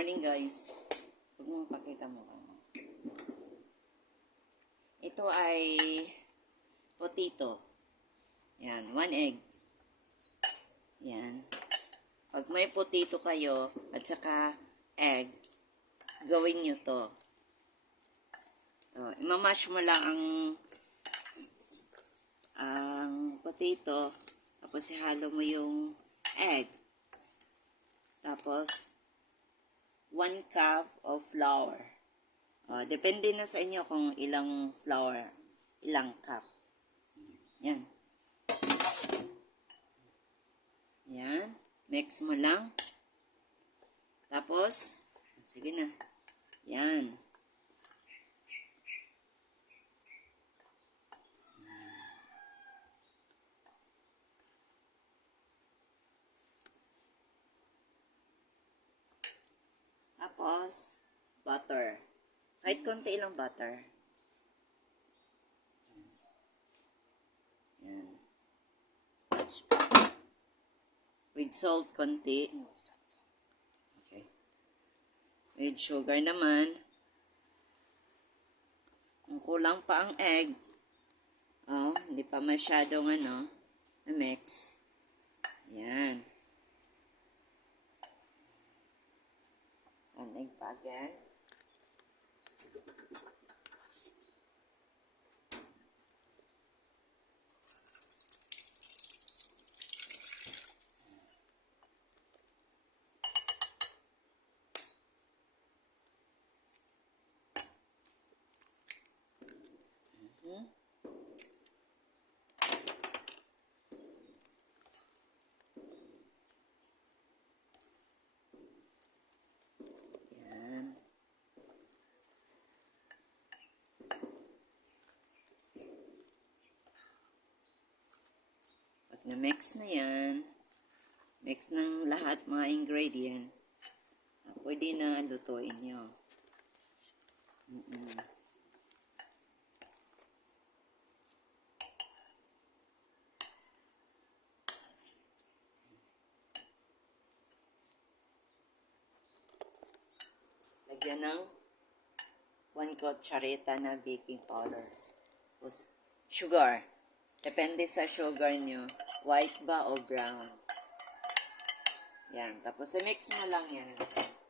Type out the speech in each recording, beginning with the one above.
morning guys. Huwag mo pakita mo. Ito ay potato. Yan, one egg. Yan. Pag may potato kayo at saka egg, gawin nyo to. Oh, imamash mo lang ang ang potato tapos ihalo mo yung egg. Tapos 1 cup of flour. Oh, depende na sa inyo kung ilang flour, ilang cup. Yan. Yan. Mix mo lang. Tapos, sige na. Yan. Tapos, butter. Kahit konti lang butter. Yan. With salt konti. Okay. With sugar naman. Ang kulang pa ang egg. Oh, hindi pa masyadong ano, na mix. Yan. Again. Na-mix na yan, mix ng lahat mga ingredient, ah, pwede na lutuin nyo. Mm-mm. Lagyan ng 1 kutsareta na baking powder. Tapos, sugar. Depende sa sugar nyo. White ba o brown. Yan. Tapos, mix mo lang yan. Yan.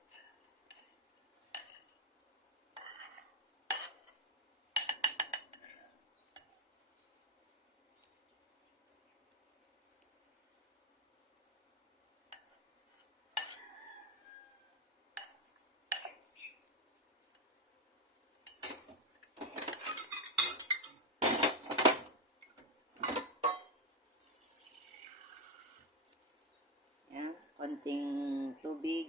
Konting tubig.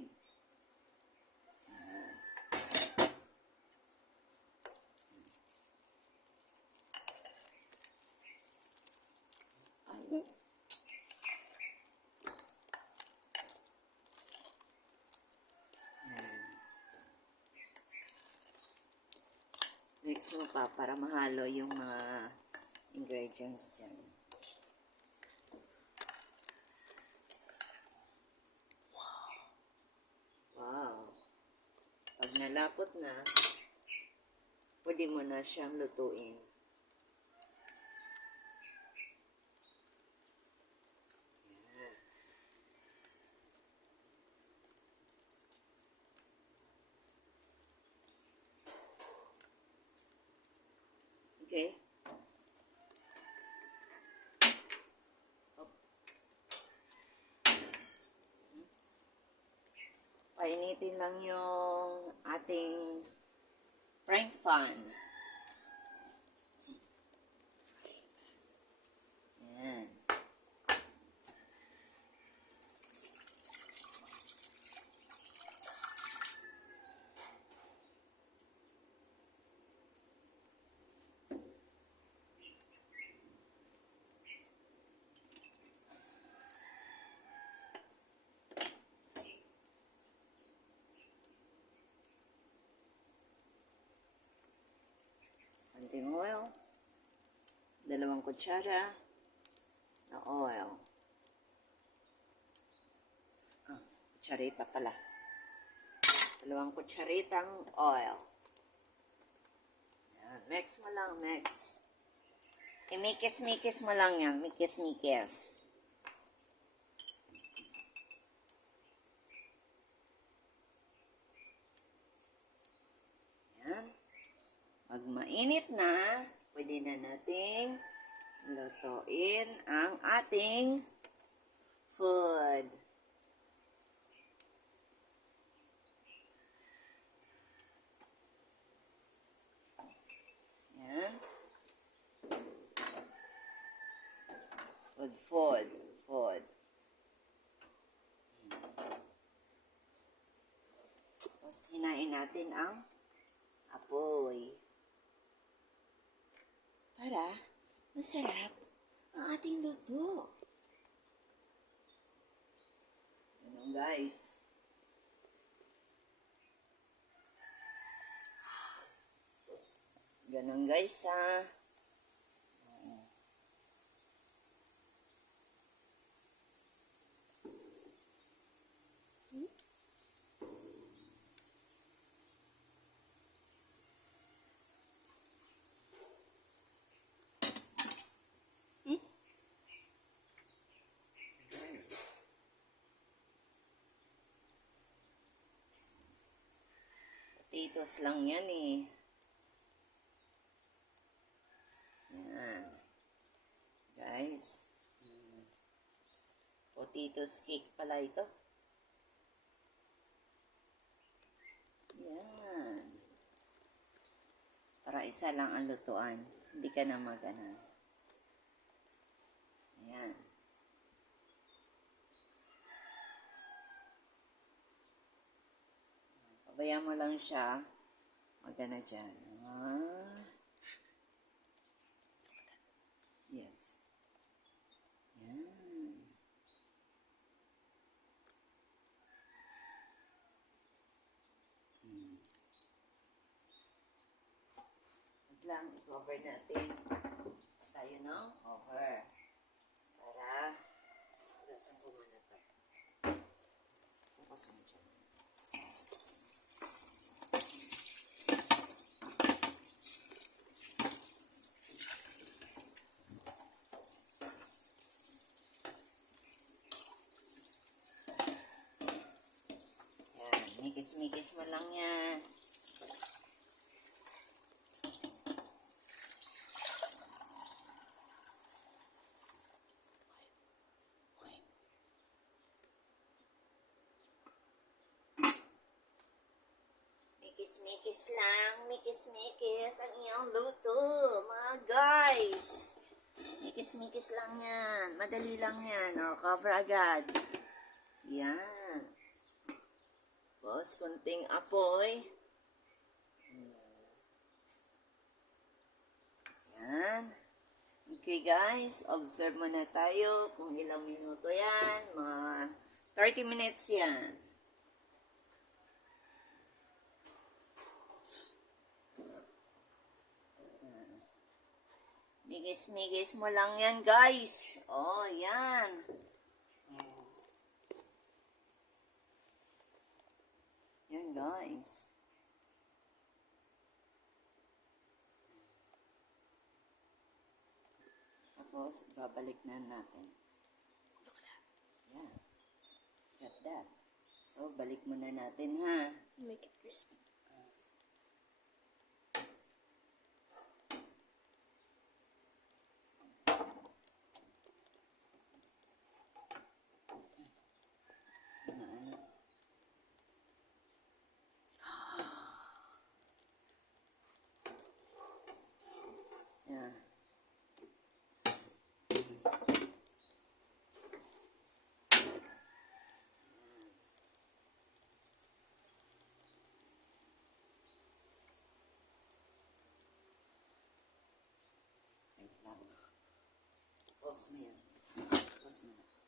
Mix mo pa para mahalo yung mga ingredients dyan. Wow. Pag nalapot na, pwede mo na siyang lutuin. Yan. Okay. Painitin lang yung ating frying pan. Yan. Konting oil, dalawang kutsara na oil. Ah, kutsarita pala. Dalawang kutsaritang oil. Yan. Mix mo lang, mix. Imikis-mikis mo lang yan. Mikis-mikis. Yan. Pag mainit na, pwede na nating lutuin ang ating food. Yan. Food, food, food. Tapos hinain natin ang apoy. Para masarap ang ating luto. Ganun guys. Ganun guys ha. Guys. Potatoes lang yan eh. Yan. Guys. Mm. Potatoes cake pala ito. Yan. Para isa lang ang lutuan. Hindi ka na magana. Ayan. Pabayaan mo lang siya. Magana dyan. Ah. Yes. Yan. Hmm. Wait lang, i-cover natin. Tayo no? Cover. Para, ko muna to. Tapos mo dyan. Yan, mikis-mikis mo lang yan. Mikis-mikis lang, mikis-mikis ang iyong luto, mga guys. Mikis-mikis lang yan. Madali lang yan. O, cover agad. Yan. Tapos, kunting apoy. Yan. Okay guys, observe muna tayo kung ilang minuto yan. Mga 30 minutes yan. Migis-migis mo lang yan guys. Oh, yan. Yan guys. Tapos, babalik na natin. Look at that. Yeah. Got that. So, balik muna natin ha. Make it crispy. Wait lang.